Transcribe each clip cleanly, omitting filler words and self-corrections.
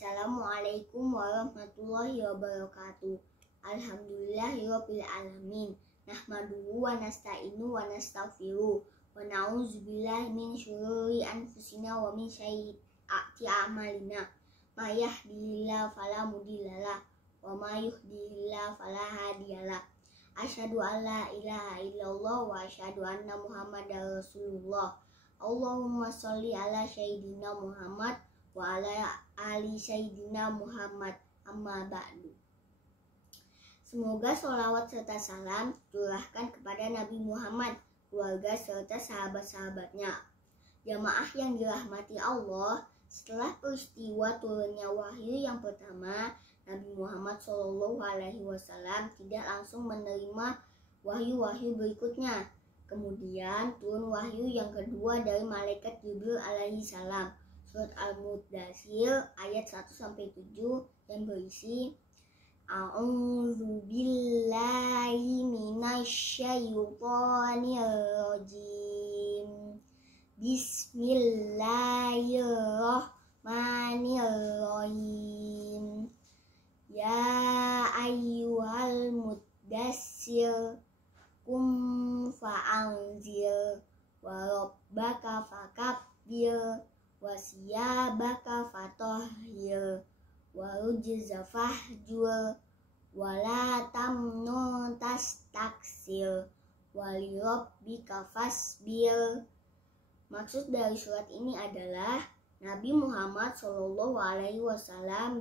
Assalamualaikum warahmatullahi wabarakatuh. Alhamdulillahirabbil alamin. Nahmaduhu wa nasta'inu wa nastaghfiruh wa na'udzubillahi min syururi anfusina wa min sayyiati a'malina. May yahdihillahu fala mudhillalah wa may yudhlil fala hadiyalah. Asyhadu an la ilaha illallah wa asyhadu anna Muhammadar Rasulullah. Allahumma sholli ala sayyidina Muhammad wa ala ali sayyidina Muhammad, amma ba'du. Semoga sholawat serta salam curahkan kepada Nabi Muhammad, keluarga serta sahabat-sahabatnya. Jamaah yang dirahmati Allah, setelah peristiwa turunnya wahyu yang pertama, Nabi Muhammad SAW tidak langsung menerima wahyu-wahyu berikutnya. Kemudian turun wahyu yang kedua dari malaikat Jibril alaihi salam. Surat Al-Muddatsir ayat 1-7 yang berisi A'udzu billahi minasyaitonir rajim. Bismillahirrahmanirrahim. Ya ayyuhal muddatsir kum fa'anzir wa rabbaka fakabbir wa siyabaka fatahhir wa rujza fahjur wa la tamnun tastaksir wa li rabbika fasbir. Maksud dari surat ini adalah Nabi Muhammad SAW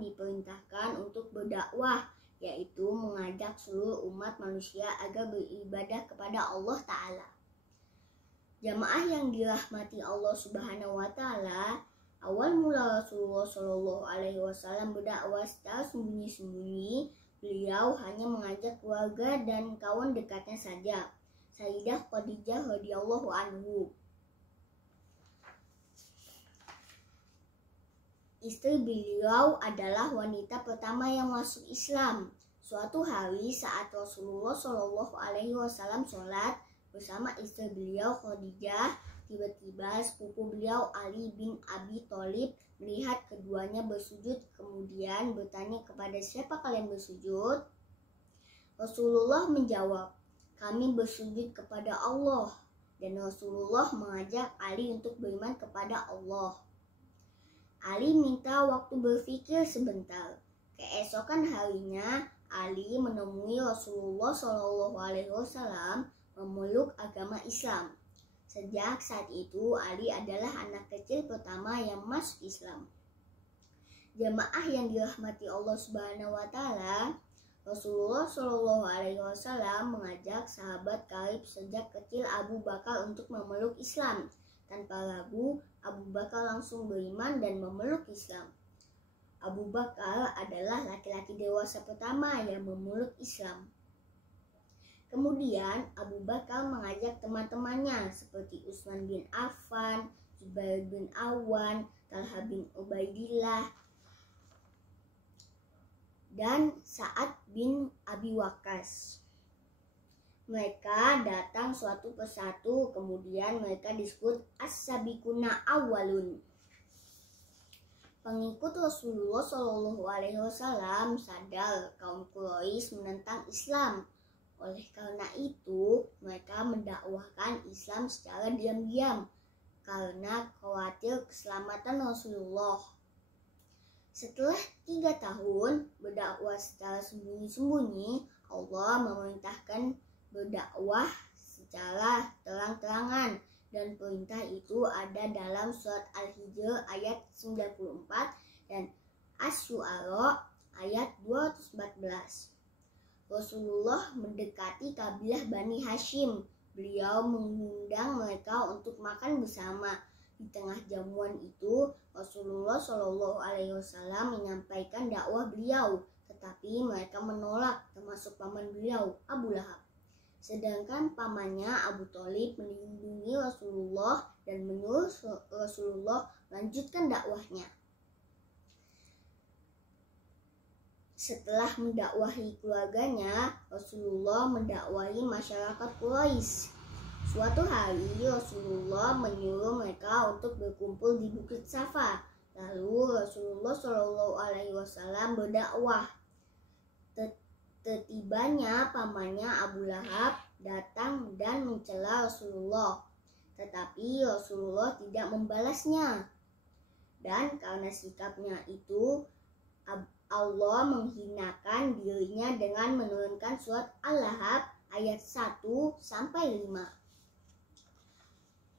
diperintahkan untuk berdakwah, yaitu mengajak seluruh umat manusia agar beribadah kepada Allah Ta'ala. Jamaah yang dirahmati Allah Subhanahu wa Ta'ala, awal mula Rasulullah SAW berdakwah secara sembunyi-sembunyi. Beliau hanya mengajak keluarga dan kawan dekatnya saja. Sayyidah Khadijah radhiyallahu anhu, istri beliau, adalah wanita pertama yang masuk Islam. Suatu hari saat Rasulullah SAW sholat bersama istri beliau Khadijah, tiba-tiba sepupu beliau Ali bin Abi Thalib melihat keduanya bersujud, kemudian bertanya, kepada siapa kalian bersujud? Rasulullah menjawab, kami bersujud kepada Allah. Dan Rasulullah mengajak Ali untuk beriman kepada Allah. Ali minta waktu berpikir sebentar. Keesokan harinya, Ali menemui Rasulullah SAW memeluk agama Islam. Sejak saat itu, Ali adalah anak kecil pertama yang masuk Islam. Jamaah yang dirahmati Allah Subhanahu wa Ta'ala, Rasulullah SAW mengajak sahabat karib sejak kecil Abu Bakar untuk memeluk Islam. Tanpa ragu, Abu Bakar langsung beriman dan memeluk Islam. Abu Bakar adalah laki-laki dewasa pertama yang memeluk Islam. Kemudian Abu Bakar mengajak teman-temannya seperti Utsman bin Affan, Zubair bin Awan, Talha bin Ubaidillah, dan Sa'ad bin Abi Waqqas. Mereka datang suatu persatu, kemudian mereka disebut as-sabiquna awwalun. Pengikut Rasulullah SAW sadar kaum Quraisy menentang Islam. Oleh karena itu, mereka mendakwahkan Islam secara diam-diam karena khawatir keselamatan Rasulullah. Setelah 3 tahun berdakwah secara sembunyi-sembunyi, Allah memerintahkan berdakwah secara terang-terangan, dan perintah itu ada dalam surat Al-Hijr ayat 94 dan Asy-Syu'ara ayat 214. Rasulullah mendekati kabilah Bani Hashim. Beliau mengundang mereka untuk makan bersama. Di tengah jamuan itu, Rasulullah SAW menyampaikan dakwah beliau, tetapi mereka menolak, termasuk paman beliau, Abu Lahab. Sedangkan pamannya Abu Thalib melindungi Rasulullah dan menyuruh Rasulullah melanjutkan dakwahnya. Setelah mendakwahi keluarganya, Rasulullah mendakwahi masyarakat Quraisy. Suatu hari Rasulullah menyuruh mereka untuk berkumpul di Bukit Safa. Lalu Rasulullah Shallallahu Alaihi Wasallam berdakwah. Tetibanya pamannya Abu Lahab datang dan mencela Rasulullah, tetapi Rasulullah tidak membalasnya. Dan karena sikapnya itu, Allah menghinakan dirinya dengan menurunkan surat Al-Lahab ayat 1-5.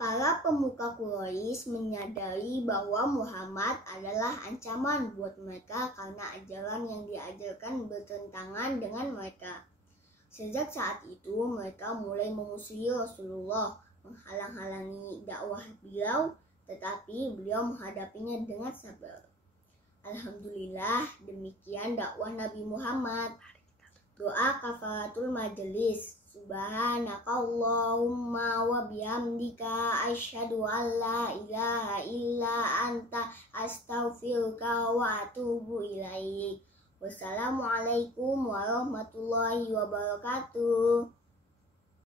Para pemuka Quraisy menyadari bahwa Muhammad adalah ancaman buat mereka karena ajaran yang diajarkan bertentangan dengan mereka. Sejak saat itu mereka mulai memusuhi Rasulullah, menghalang-halangi dakwah beliau, tetapi beliau menghadapinya dengan sabar. Alhamdulillah, demikian dakwah Nabi Muhammad. Doa kafaratul majelis. Subhanakallahumma wa bihamdika asyhadu an la ilaha illa anta astaghfiruka wa atubu ilaik. Wassalamualaikum warahmatullahi wabarakatuh.